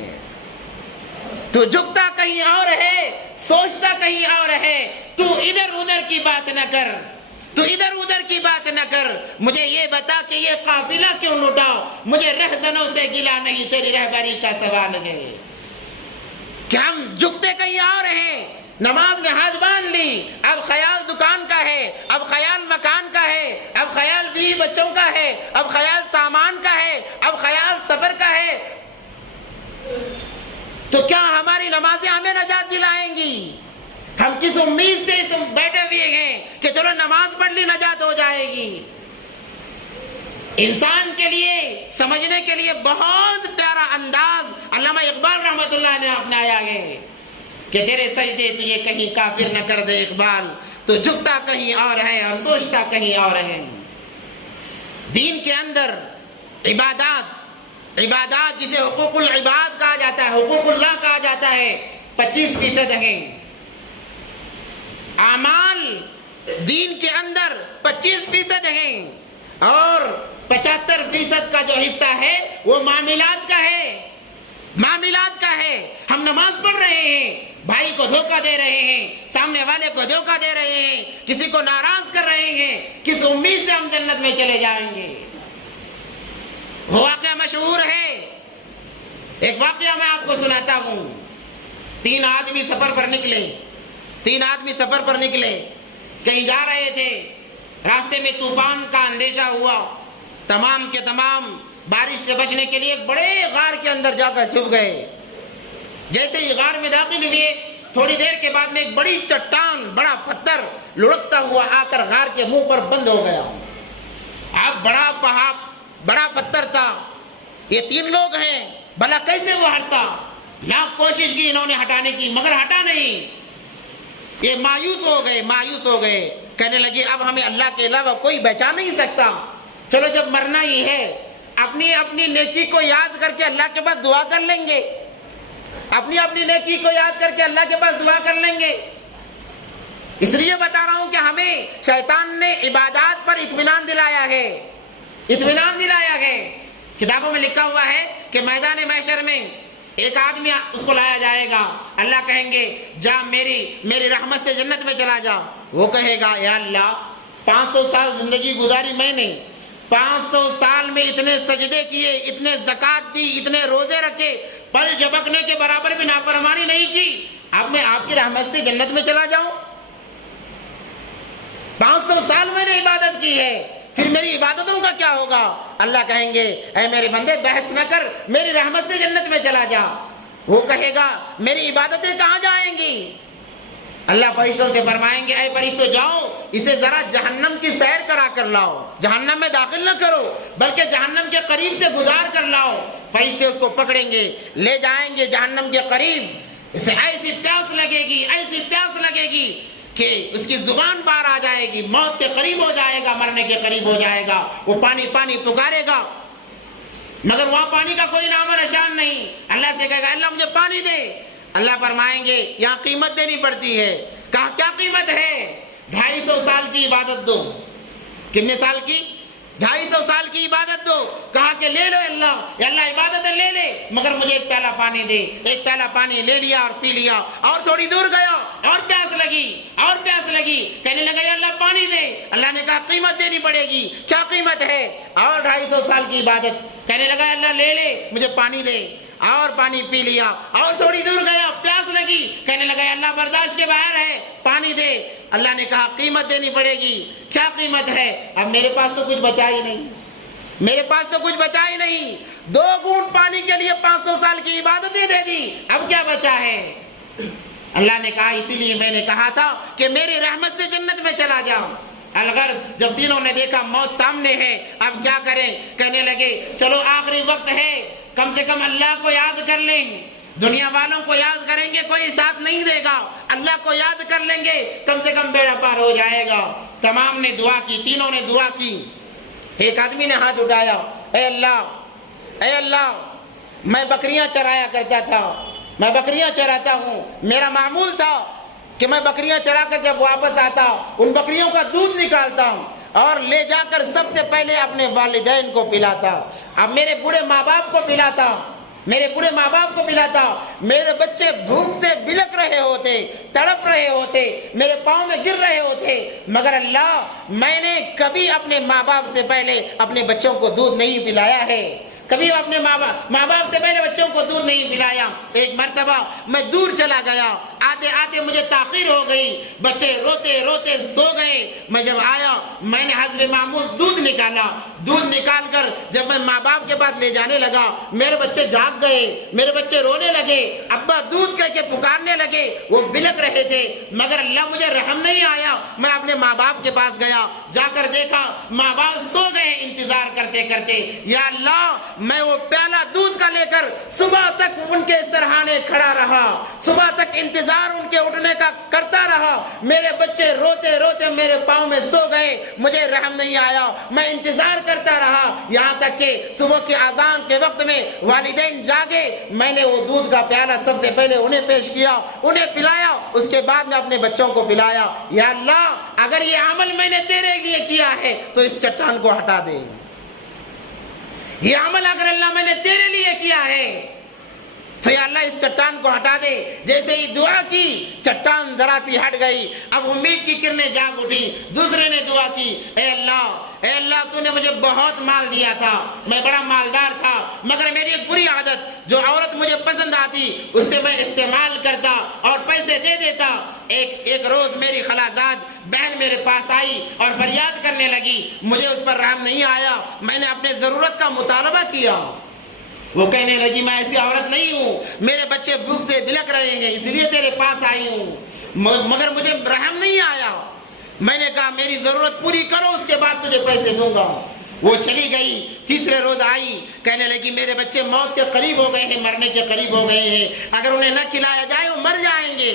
تو جھکتا کہیں اور ہے، سوچتا کہیں اور ہے، تو ادھر ادھر کی بات نہ کر، تو ادھر ادھر کی بات نہ کر، مجھے یہ بتا کہ یہ قافلہ کیوں لوٹا، مجھے رہزنوں سے گلا نہیں، تیری رہبری کا سوال ہے کہ ہم جھکتے کہیں اور ہیں، نماز میں ہاتھ باندھ لی، اب خیال دکان کا ہے، اب خیال مکان کا ہے، اب خیال بیوی بچوں کا ہے، اب خیال سامان کا ہے، اب خیال سفر کا ہے، تو کیا ہماری نمازیں ہمیں نجات دلائیں گی؟ ہم کس امید سے بیٹھے ہوئے ہیں کہ چلو نماز پڑھ لی نجات ہو جائے گی؟ انسان کے لیے سمجھنے کے لیے بہت پیارا انداز علامہ اقبال رحمۃ اللہ نے اپنایا ہے کہ تیرے سجدے تجھے کہیں کافر نہ کر دے اقبال، تو جھکتا کہیں اور ہے اور سوچتا کہیں اور ہے۔ دین کے اندر عبادات جسے حقوق العباد کہا جاتا ہے، حقوق اللہ کہا جاتا ہے، 25% ہیں۔ اعمال دین کے اندر 25% ہیں، اور 75% کا جو حصہ ہے وہ معاملات کا ہے، معاملات کا ہے۔ ہم نماز پڑھ رہے ہیں، بھائی کو دھوکہ دے رہے ہیں، سامنے والے کو دھوکہ دے رہے ہیں، کسی کو ناراض کر رہے ہیں، کس امید سے ہم جنت میں چلے جائیں گے؟ وہ واقعہ مشہور ہے، ایک واقعہ میں آپ کو سناتا ہوں۔ 3 آدمی سفر پر نکلے، کہیں جا رہے تھے، راستے میں طوفان کا اندیشہ ہوا، تمام کے تمام بارش سے بچنے کے لیے ایک بڑے غار کے اندر جا کر چھپ گئے۔ جیسے ہی غار میں داخل ہوئے، تھوڑی دیر کے بعد میں ایک بڑی چٹان، بڑا پتھر لڑکتا ہوا آ کر غار کے منہ پر بند ہو گیا۔ اب بڑا پتھر تھا، یہ 3 لوگ ہیں، بھلا کیسے وہ ہٹتا؟ لاکھ کوشش کی انہوں نے ہٹانے کی، مگر ہٹا نہیں۔ یہ مایوس ہو گئے، کہنے لگے اب ہمیں اللہ کے علاوہ کوئی بچا نہیں سکتا، چلو جب مرنا ہی ہے اپنی نیکی کو یاد کر کے اللہ کے پاس دعا کر لیں گے، اپنی نیکی کو یاد کر کے اللہ کے پاس دعا کر لیں گے۔ اس لیے بتا رہا ہوں کہ ہمیں شیطان نے عبادات پر اطمینان دلایا ہے۔ کتابوں میں لکھا ہوا ہے کہ میدان محشر میں ایک آدمی اس کو لایا جائے گا، اللہ کہیں گے جا میری رحمت سے جنت میں چلا جا۔ وہ کہے گا یا اللہ 500 سال زندگی گزاری میں نے، 500 سال میں اتنے سجدے کیے، اتنے زکوٰۃ دی، اتنے روزے رکھے، پل جھپکنے کے برابر بھی نافرمانی نہیں کی، اب میں آپ کی رحمت سے جنت میں چلا جاؤں؟ 500 سال میں نے عبادت کی ہے، پھر میری عبادتوں کا کیا ہوگا؟ اللہ کہیں گے اے میرے بندے بحث نہ کر، میری رحمت سے جنت میں چلا جا۔ وہ کہے گا میری عبادتیں کہاں جائیں گی؟ اللہ فرشتوں سے فرمائیں گے اے فرشتوں جاؤ، اسے ذرا جہنم کی سیر کرا کر لاؤ، جہنم میں داخل نہ کرو بلکہ جہنم کے قریب سے گزار کر لاؤ۔ فرشتے اس کو پکڑیں گے، لے جائیں گے جہنم کے قریب، اسے ایسی پیاس لگے گی کہ اس کی زبان باہر آ جائے گی، موت کے قریب ہو جائے گا، مرنے کے قریب ہو جائے گا، وہ پانی پکارے گا، مگر وہاں پانی کا کوئی نام و نشان نہیں۔ اللہ سے کہے گا اللہ مجھے پانی دے، اللہ فرمائیں گے یہاں قیمت دینی پڑتی ہے۔ کہا کیا قیمت ہے؟ 250 سال کی عبادت دو۔ کتنے سال کی؟ 250 سال کی عبادت دو۔ کہا کہ لے لو اللہ، یا اللہ عبادت لے لے مگر مجھے ایک پیالہ پانی دے۔ ایک پیالہ پانی لے لیا اور پی لیا، اور تھوڑی دور گیا اور پیاس لگی، کہنے لگا یا اللہ پانی دے۔ اللہ نے کہا قیمت دینی پڑے گی۔ کیا قیمت ہے؟ اور 250 سال کی عبادت۔ کہنے لگا اللہ لے لے مجھے پانی دے، اور پانی پی لیا، اور تھوڑی دور گیا، پیاس لگی، کہنے لگا اللہ برداشت کے باہر ہے، پانی دے۔ اللہ نے کہا قیمت دینی پڑے گی۔ کیا قیمت ہے؟ اب میرے پاس تو کچھ بچا ہی نہیں، 2 گھونٹ پانی کے لیے 500 سال کی عبادتیں دے دی، اب کیا بچا ہے؟ اللہ نے کہا اسی لیے میں نے کہا تھا کہ میری رحمت سے جنت میں چلا جاؤ۔ الغرض جب تینوں نے دیکھا موت سامنے ہے، اب کیا کریں؟ کہنے لگے چلو آخری وقت ہے، کم سے کم اللہ کو یاد کر لیں، دنیا والوں کو یاد کریں گے کوئی ساتھ نہیں دے گا، اللہ کو یاد کر لیں گے کم سے کم بیڑا پار ہو جائے گا۔ تمام نے دعا کی، تینوں نے دعا کی۔ ایک آدمی نے ہاتھ اٹھایا، اے اللہ میں بکریاں چرایا کرتا تھا، میں بکریاں چراتا ہوں، میرا معمول تھا کہ میں بکریاں چرا کر جب واپس آتا ان بکریوں کا دودھ نکالتا ہوں اور لے جا کر سب سے پہلے اپنے والدین کو پلاتا، اب میرے بوڑھے ماں باپ کو پلاتا، میرے بوڑھے ماں باپ کو پلاتا، میرے بچے بھوک سے بلک رہے ہوتے، تڑپ رہے ہوتے، میرے پاؤں میں گر رہے ہوتے، مگر اللہ میں نے کبھی اپنے ماں باپ سے پہلے اپنے بچوں کو دودھ نہیں پلایا ہے، کبھی اپنے ماں باپ سے پہلے بچوں کو دودھ نہیں پلایا۔ ایک مرتبہ میں دور چلا گیا، آتے آتے مجھے تاخیر ہو گئی، بچے روتے روتے سو گئے، میں جب آیا میں نے حسب معمول دودھ نکالا، دودھ نکال کر جب میں ماں باپ کے پاس لے جانے لگا، میرے بچے جاگ گئے، میرے بچے رونے لگے، ابا دودھ کہہ کے پکارنے لگے، وہ بلک رہے تھے، مگر اللہ مجھے رحم نہیں آیا، میں اپنے ماں باپ کے پاس گیا، جا کر دیکھا ماں باپ سو گئے انتظار کرتے کرتے، یا اللہ میں وہ پیالہ دودھ کا لے کر صبح تک ان کے سرہانے کھڑا رہا، صبح تک انتظار ان کے اٹھنے کا کرتا رہا، میرے بچے روتے روتے میرے پاؤں میں سو گئے، مجھے رحم نہیں آیا، میں انتظار کرتا رہا، یہاں تک کہ صبح کی اذان کے وقت میں والدین جاگے، میں نے وہ دودھ کا پیالہ سب سے پہلے انہیں پیش کیا، انہیں پلایا، اس کے بعد میں اپنے بچوں کو پلایا۔ یا اللہ اگر یہ عمل میں نے تیرے لیے کیا ہے تو اس چٹان کو ہٹا دے، یہ عمل اگر اللہ میں نے تیرے لیے کیا ہے تو یا اللہ اس چٹان کو ہٹا دے۔ جیسے ہی دعا کی چٹان ذرا سی ہٹ گئی، اب امید کی کرنیں جاگ اٹھی، دوسرے نے دعا کی، اے اللہ تو نے مجھے بہت مال دیا تھا، میں بڑا مالدار تھا، مگر میری ایک بری عادت، جو عورت مجھے پسند آتی اس سے میں استعمال کرتا اور پیسے دے دیتا۔ ایک روز میری خالازاد بہن میرے پاس آئی اور فریاد کرنے لگی، مجھے اس پر رحم نہیں آیا، میں نے اپنے ضرورت کا مطالبہ کیا، وہ کہنے لگی میں ایسی عورت نہیں ہوں، میرے بچے بھوک سے بلک رہے ہیں اس لیے تیرے پاس آئی ہوں، مگر مجھے رحم نہیں آیا۔ میں نے کہا میری ضرورت پوری کرو اس کے بعد تجھے پیسے دوں گا۔ وہ چلی گئی، تیسرے روز آئی، کہنے لگی میرے بچے موت کے قریب ہو گئے ہیں، مرنے کے قریب ہو گئے ہیں، اگر انہیں نہ کھلایا جائے وہ مر جائیں گے۔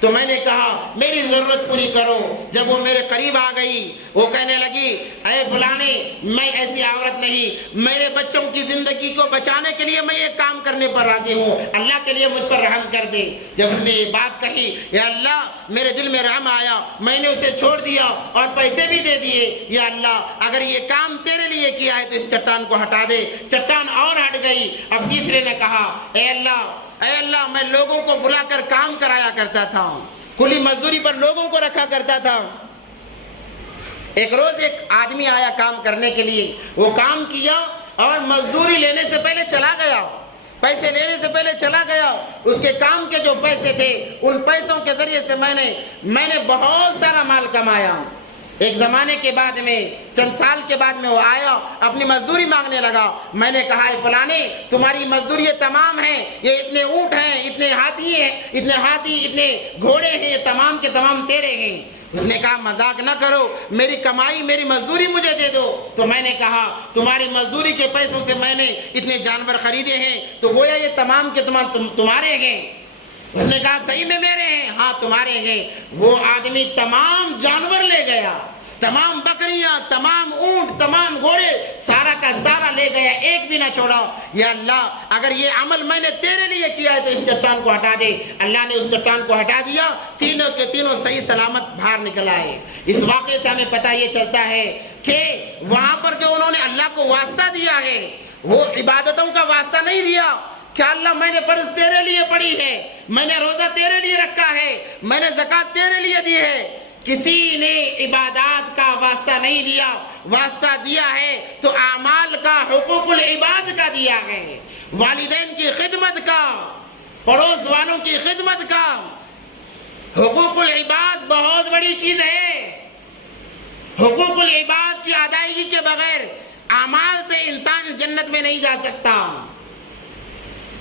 تو میں نے کہا میری ضرورت پوری کرو۔ جب وہ میرے قریب آ گئی وہ کہنے لگی اے فلانے میں ایسی عورت نہیں، میرے بچوں کی زندگی کو بچانے کے لیے میں یہ کام کرنے پر راضی ہوں، اللہ کے لیے مجھ پر رحم کر دے۔ جب اس نے یہ بات کہی یا اللہ میرے دل میں رحم آیا، میں نے اسے چھوڑ دیا اور پیسے بھی دے دیے۔ یا اللہ اگر یہ کام تیرے لیے کیا ہے تو اس چٹان کو ہٹا دے۔ چٹان اور ہٹ گئی۔ اب تیسرے نے کہا اے اللہ میں لوگوں کو بلا کر کام کرایا کرتا تھا، کلی مزدوری پر لوگوں کو رکھا کرتا تھا۔ ایک روز ایک آدمی آیا کام کرنے کے لیے، وہ کام کیا اور مزدوری لینے سے پہلے چلا گیا، پیسے لینے سے پہلے چلا گیا۔ اس کے کام کے جو پیسے تھے ان پیسوں کے ذریعے سے میں نے بہت سارا مال کمایا۔ ایک زمانے کے بعد میں چند سال کے بعد میں وہ آیا اپنی مزدوری مانگنے لگا۔ میں نے کہا اے فلانے تمہاری مزدوری تمام ہیں، یہ اتنے اونٹ ہیں، اتنے ہاتھی اتنے گھوڑے ہیں، یہ تمام کے تمام تیرے ہیں۔ اس نے کہا مذاق نہ کرو، میری کمائی میری مزدوری مجھے دے دو۔ تو میں نے کہا تمہاری مزدوری کے پیسوں سے میں نے اتنے جانور خریدے ہیں تو گویا یہ تمام کے تمام تمہارے ہیں۔ اس نے کہا صحیح میں میرے ہیں؟ ہاں تمہارے ہیں۔ وہ آدمی تمام جانور لے گیا، تمام بکریاں، تمام اونٹ، تمام گھوڑے، سارا کا سارا لے گیا، ایک بھی نہ چھوڑا۔ یا اللہ اگر یہ عمل میں نے تیرے لیے کیا ہے تو اس چٹان کو ہٹا دے۔ اللہ نے اس چٹان کو ہٹا دیا، تینوں کے تینوں صحیح سلامت باہر نکل آئے۔ اس واقعے سے ہمیں پتہ یہ چلتا ہے کہ وہاں پر جو انہوں نے اللہ کو واسطہ دیا ہے وہ عبادتوں کا واسطہ نہیں دیا کہ اللہ میں نے فرض تیرے لیے پڑھی ہے، میں نے روزہ تیرے لیے رکھا ہے، میں نے زکوٰۃ تیرے لیے دی ہے۔ کسی نے عبادات کا واسطہ نہیں دیا، واسطہ دیا ہے تو اعمال کا، حقوق العباد کا دیا ہے، والدین کی خدمت کا، پڑوس والوں کی خدمت کا۔ حقوق العباد بہت بڑی چیز ہے۔ حقوق العباد کی ادائیگی کے بغیر اعمال سے انسان جنت میں نہیں جا سکتا۔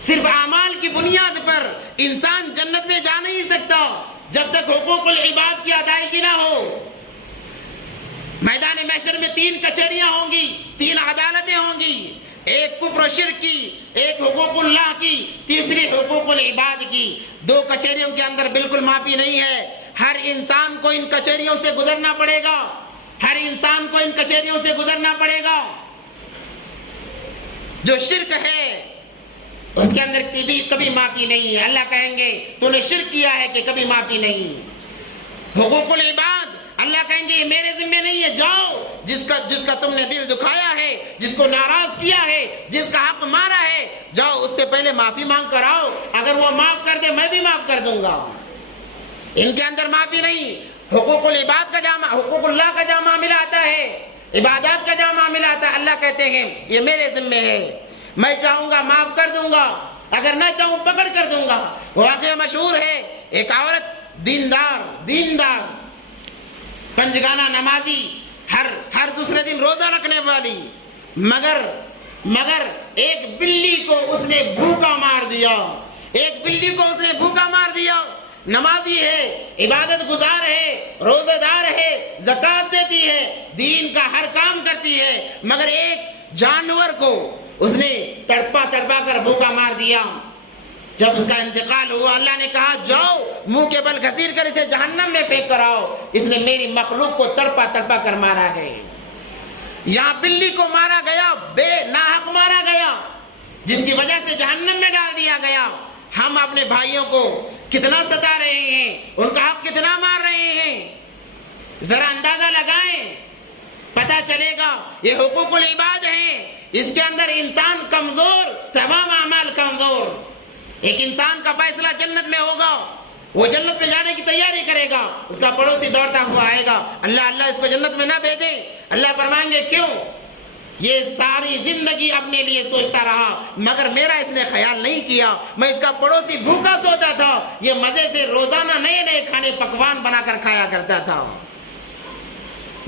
صرف اعمال کی بنیاد پر انسان جنت میں جا نہیں سکتا جب تک حقوق العباد کی ادائیگی نہ ہو۔ میدان محشر میں 3 کچہریاں ہوں گی، 3 عدالتیں ہوں گی، ایک کفر و شرک کی، ایک حقوق اللہ کی، تیسری حقوق العباد کی۔ 2 کچہریوں کے اندر بالکل معافی نہیں ہے۔ ہر انسان کو ان کچہریوں سے گزرنا پڑے گا، ہر انسان کو ان کچہریوں سے گزرنا پڑے گا۔ جو شرک ہے اس کے اندر کبھی معافی نہیں ہے۔ اللہ کہیں گے تو نے شرک کیا ہے کہ کبھی معافی نہیں۔ حقوق العباد اللہ اللہ کہیں گے یہ میرے ذمہ نہیں ہے، جاؤ جس کا تم نے دل دکھایا ہے، جس کو ناراض کیا ہے، جس کا حق مارا ہے، جاؤ اس سے پہلے معافی مانگ کر آؤ، اگر وہ معاف کر دے میں بھی معاف کر دوں گا۔ ان کے اندر معافی نہیں، حقوق العباد کا جامع، حقوق اللہ کا جامع معاملہ آتا ہے، عبادات کا جامع معاملہ آتا ہے۔ اللہ کہتے ہیں یہ میرے ذمہ ہے، میں چاہوں گا معاف کر دوں گا، اگر نہ چاہوں پکڑ کر دوں گا۔ واقعہ مشہور ہے، ایک عورت دیندار پنجگانہ نمازی، ہر دوسرے دن روزہ رکھنے والی، مگر ایک بلی کو اس نے بھوکا مار دیا۔ نمازی ہے، عبادت گزار ہے، روزہ دار ہے، زکوٰۃ دیتی ہے، دین کا ہر کام کرتی ہے، مگر ایک جانور کو اس نے تڑپا کر بھوکا مار دیا۔ جب اس کا انتقال ہوا اللہ نے کہا جاؤ منہ کے بل گھسیٹ کر اسے جہنم میں پھینک کر آؤ، اس نے میری مخلوق کو تڑپا کر مارا ہے۔ یہاں بلی کو مارا گیا، بے ناحق مارا گیا، جس کی وجہ سے جہنم میں ڈال دیا گیا۔ ہم اپنے بھائیوں کو کتنا ستا رہے ہیں، ان کا حق کتنا مار رہے ہیں، ذرا اندازہ لگائیں، پتہ چلے گا یہ حقوق العباد ہیں، اس کے اندر انسان کمزور، تمام اعمال کمزور۔ ایک انسان کا فیصلہ جنت میں ہوگا، وہ جنت میں جانے کی تیاری کرے گا، اس کا پڑوسی دوڑتا ہوا آئے گا، اللہ اس کو جنت میں نہ بھیجے۔ اللہ فرمائیں گے کیوں؟ یہ ساری زندگی اپنے لیے سوچتا رہا، مگر میرا اس نے خیال نہیں کیا، میں اس کا پڑوسی بھوکا سوتا تھا، یہ مزے سے روزانہ نئے کھانے پکوان بنا کر کھایا کرتا تھا۔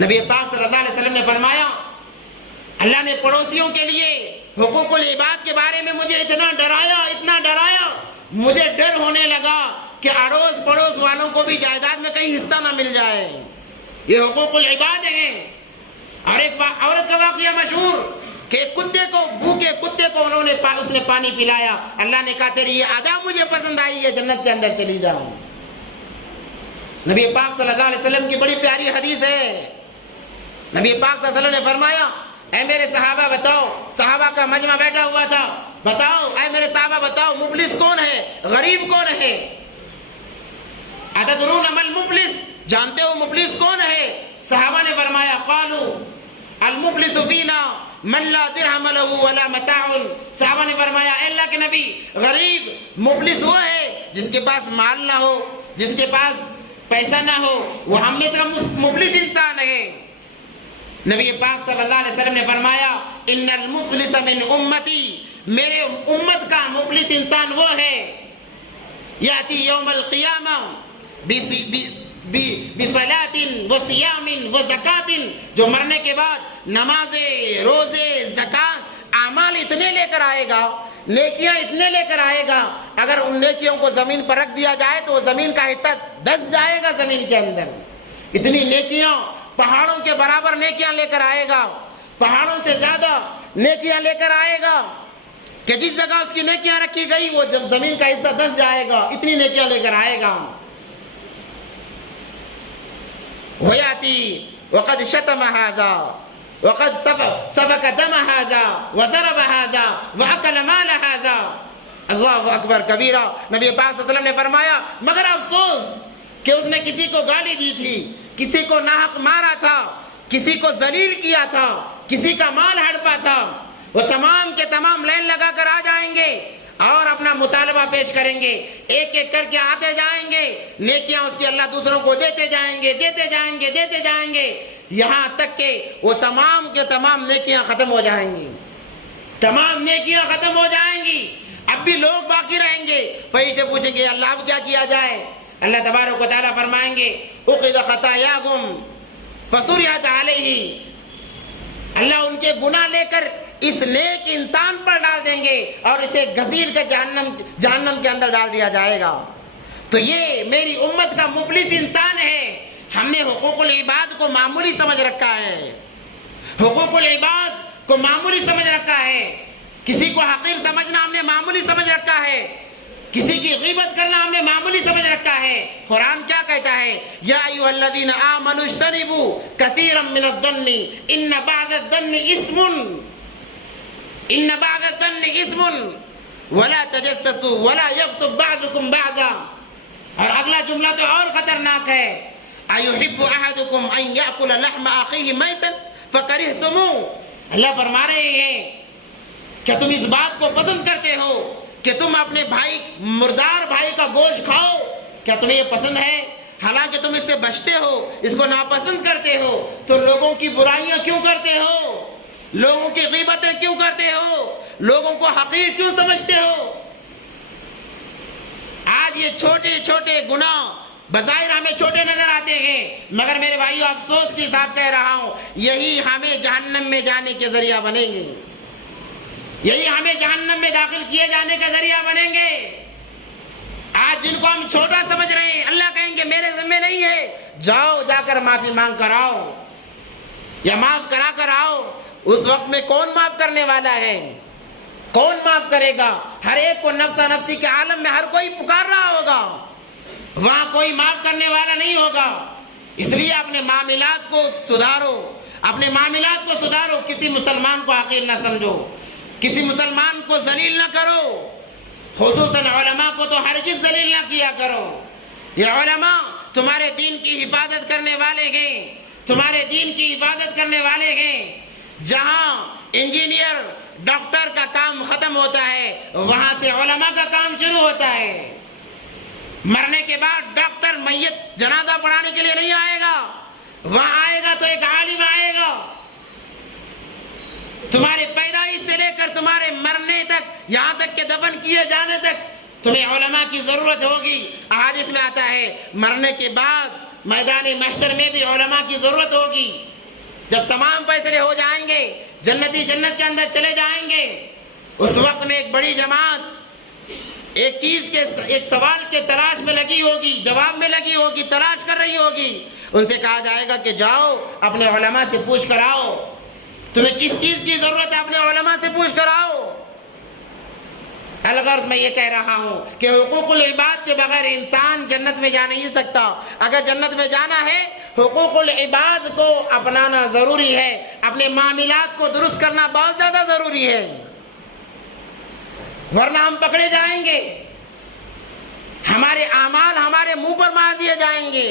نبی پاک صلی اللہ علیہ وسلم نے فرمایا اللہ نے پڑوسیوں کے لیے حقوق العباد کے بارے میں مجھے اتنا ڈرایا، مجھے ڈر ہونے لگا کہ اڑوس پڑوس والوں کو بھی جائیداد میں کہیں حصہ نہ مل جائے۔ یہ حقوق العباد ہیں۔ اور ایک عورت کا واقعہ مشہور کہ بھوکے کتے کو اس نے پانی پلایا، اللہ نے کہا تیری یہ ادا مجھے پسند آئی ہے، جنت کے اندر چلی جاؤ۔ نبی پاک صلی اللہ علیہ وسلم کی بڑی پیاری حدیث ہے، نبی پاک صلی اللہ علیہ وسلم نے فرمایا اے میرے صحابہ بتاؤ، صحابہ کا مجمع بیٹھا ہوا تھا، بتاؤ اے میرے صحابہ بتاؤ مفلس کون ہے، غریب کون ہے؟ اتدرون ما المفلس، جانتے ہو مفلس کون ہے؟ صحابہ نے فرمایا قالوا المفلس فینا من لا درہم له ولا متاع۔ صحابہ نے فرمایا اے اللہ کے نبی، غریب مفلس وہ ہے جس کے پاس مال نہ ہو، جس کے پاس پیسہ نہ ہو، وہ ہم میں سے مفلس انسان ہے۔ نبی پاک صلی اللہ علیہ وسلم نے فرمایا ان المفلس من امتی، میرے امت کا مفلس انسان وہ ہے یاتی یوم القیامہ بصلاۃ وصیام وزکات، جو مرنے کے بعد نمازیں، روزے، زکات، اعمال اتنے لے کر آئے گا، نیکیاں اتنے لے کر آئے گا، اگر ان نیکیوں کو زمین پر رکھ دیا جائے تو وہ زمین کا حصہ دس جائے گا زمین کے اندر۔ اتنی نیکیاں، پہاڑوں کے برابر نیکیاں لے کر آئے گا، پہاڑوں سے زیادہ نیکیاں لے کر آئے گا کہ جس جگہ اس کی نیکیاں رکھی گئی وہ جب زمین کا حصہ دس جائے گا، اتنی نیکیاں لے کر آئے گا۔ وَيَأْتِي وَقَدْ شَتَمَ هَذَا وَقَدْ سَفَكَ دَمَ هَذَا وَضَرَبَ هَذَا وَأَكَلَ مَالَ هَذَا۔ اللہ اکبر کبیرہ۔ نبی پاک صلی اللہ علیہ وسلم نے فرمایا مگر افسوس کہ اس نے کسی کو گالی دی تھی، کسی کو ناحق مارا تھا، کسی کو ذلیل کیا تھا، کسی کا مال ہڑپا تھا، وہ تمام کے تمام لائن لگا کر آ جائیں گے اور اپنا مطالبہ پیش کریں گے، ایک ایک کر کے آتے جائیں گے، نیکیاں اس کی اللہ دوسروں کو دیتے جائیں گے، یہاں تک کہ وہ تمام کے تمام نیکیاں ختم ہو جائیں گی، تمام نیکیاں ختم ہو جائیں گی، اب بھی لوگ باقی رہیں گے۔ فرشتے پوچھیں گے اللہ اب کیا کیا جائے؟ اللہ تبارک و تعالیٰ فرمائیں گے اخذ خطاياكم فسرعت علیہ، اللہ ان کے گناہ لے کر اس نیک انسان پر ڈال دیں گے اور اسے گھسیٹ کر جہنم کے اندر ڈال دیا جائے گا۔ تو یہ میری امت کا مفلس انسان ہے۔ ہم نے حقوق العباد کو معمولی سمجھ رکھا ہے، حقوق العباد کو معمولی سمجھ رکھا ہے، کسی کو حقیر سمجھنا ہم نے معمولی سمجھ رکھا ہے، کسی کی غیبت کرنا ہم نے معمولی سمجھ رکھا ہے۔ قرآن کیا کہتا ہے؟ یا ایھا الذین آمنوا اجتنبوا کثیرا من الظن ان بعض الظن اثم ولا تجسسوا ولا یغتب بعضکم بعضا۔ اور اگلا جملہ تو اور خطرناک ہے، ایحب احدکم ان یاکل لحم اخیہ میتا فکرہتموہ، اللہ فرما رہے ہیں کیا تم اس بات کو پسند کرتے ہو کہ تم اپنے بھائی مردار بھائی کا گوشت کھاؤ؟ کیا تمہیں یہ پسند ہے؟ حالانکہ تم اس سے بچتے ہو، اس کو ناپسند کرتے ہو، تو لوگوں کی برائیاں کیوں کرتے ہو؟ لوگوں کی غیبتیں کیوں کرتے ہو؟ لوگوں کو حقیر کیوں سمجھتے ہو؟ آج یہ چھوٹے چھوٹے گناہ بظاہر ہمیں چھوٹے نظر آتے ہیں، مگر میرے بھائیو افسوس کے ساتھ کہہ رہا ہوں یہی ہمیں جہنم میں جانے کے ذریعہ بنیں گے، یہی ہمیں جہنم میں داخل کیے جانے کا ذریعہ بنیں گے۔ آج جن کو ہم چھوٹا سمجھ رہے ہیں، اللہ کہیں گے میرے ذمہ نہیں ہے، جاؤ جا کر معافی مانگ کر آؤ یا معاف کرا کر آؤ۔ اس وقت میں کون معاف کرنے والا ہے؟ کون معاف کرے گا؟ ہر ایک کو نفسا نفسی کے عالم میں ہر کوئی پکار رہا ہوگا، وہاں کوئی معاف کرنے والا نہیں ہوگا۔ اس لیے اپنے معاملات کو سدھارو، اپنے معاملات کو سدھارو، کسی مسلمان کو حقیر نہ سمجھو، کسی مسلمان کو ذلیل نہ کرو، خصوصاً علماء کو تو ہرگز ذلیل نہ کیا کرو۔ یہ علماء تمہارے دین کی حفاظت کرنے والے ہیں، تمہارے دین کی حفاظت کرنے والے ہیں۔ جہاں انجینئر ڈاکٹر کا کام ختم ہوتا ہے، وہاں سے علماء کا کام شروع ہوتا ہے۔ مرنے کے بعد ڈاکٹر میت جنازہ پڑھانے کے لیے نہیں آئے گا، وہاں آئے گا تو ایک عالم آئے گا۔ تمہارے پیدائش سے لے کر تمہارے مرنے تک، یہاں تک کہ دفن کیے جانے تک تمہیں علماء کی ضرورت ہوگی۔ احادیث میں آتا ہے مرنے کے بعد میدان محشر میں بھی علماء کی ضرورت ہوگی۔ جب تمام فیصلے ہو جائیں گے، جنتی جنت کے اندر چلے جائیں گے، اس وقت میں ایک بڑی جماعت ایک چیز کے، ایک سوال کے تلاش میں لگی ہوگی، جواب میں لگی ہوگی، تلاش کر رہی ہوگی۔ ان سے کہا جائے گا کہ جاؤ اپنے علماء سے پوچھ کر آؤ، تمہیں کس چیز کی ضرورت ہے، اپنے علماء سے پوچھ کر آؤ۔ الغرض میں یہ کہہ رہا ہوں کہ حقوق العباد کے بغیر انسان جنت میں جا نہیں سکتا۔ اگر جنت میں جانا ہے حقوق العباد کو اپنانا ضروری ہے، اپنے معاملات کو درست کرنا بہت زیادہ ضروری ہے، ورنہ ہم پکڑے جائیں گے، ہمارے اعمال ہمارے منہ پر مار دیے جائیں گے۔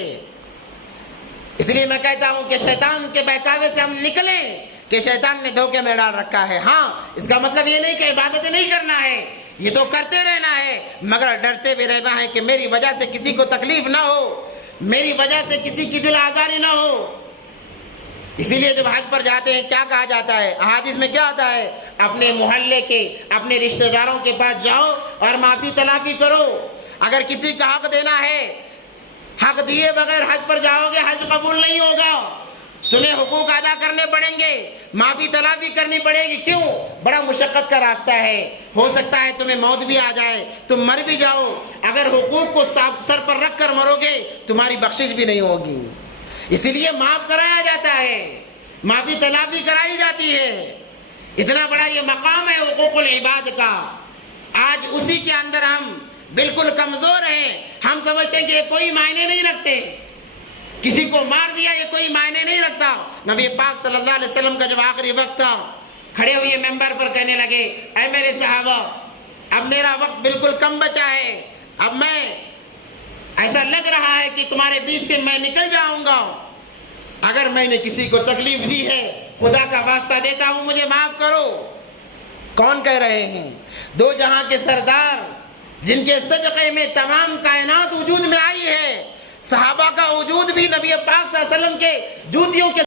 اس لیے میں کہتا ہوں کہ شیطان کے بہکاوے سے ہم نکلیں، کہ شیطان نے دھوکے میں ڈال رکھا ہے۔ ہاں، اس کا مطلب یہ نہیں کہ عبادتیں نہیں کرنا ہے، یہ تو کرتے رہنا ہے، مگر ڈرتے بھی رہنا ہے کہ میری وجہ سے کسی کو تکلیف نہ ہو، میری وجہ سے کسی کی دل آزاری نہ ہو۔ اسی لیے جب حج پر جاتے ہیں کیا کہا جاتا ہے؟ احادیث میں کیا آتا ہے؟ اپنے محلے کے، اپنے رشتہ داروں کے پاس جاؤ اور معافی تلافی کرو۔ اگر کسی کا حق دینا ہے، حق دیے بغیر حج پر جاؤ گے، حج قبول نہیں ہوگا۔ تمہیں حقوق ادا کرنے پڑیں گے، معافی تلافی کرنی پڑے گی۔ کیوں؟ بڑا مشقت کا راستہ ہے، ہو سکتا ہے تمہیں موت بھی آ جائے، تم مر بھی جاؤ۔ اگر حقوق کو سر پر رکھ کر مرو گے تمہاری بخشش بھی نہیں ہوگی۔ اسی لیے معاف کرایا جاتا ہے، معافی تلافی کرائی جاتی ہے۔ اتنا بڑا یہ مقام ہے حقوق العباد کا، آج اسی کے اندر ہم بالکل کمزور ہیں۔ ہم سمجھتے ہیں کہ یہ کوئی معنی نہیں رکھتے، کسی کو مار دیا یہ کوئی معنی نہیں رکھتا۔ نبی پاک صلی اللہ علیہ وسلم کا جب آخری وقت تھا، کھڑے ہوئے ممبر پر کہنے لگے اے میرے صحابہ، اب میرا وقت بالکل کم بچا ہے، اب میں ایسا لگ رہا ہے کہ تمہارے بیچ سے میں نکل جاؤں گا۔ اگر میں نے کسی کو تکلیف دی ہے خدا کا واسطہ دیتا ہوں مجھے معاف کرو۔ کون کہہ رہے ہیں؟ دو جہاں کے سردار جن کے صدقے میں تمام کائنات وجود میں آئی ہے، صحابہ کا وجود بھی نبی پاک صلی اللہ علیہ وسلم کے جوتیوں کے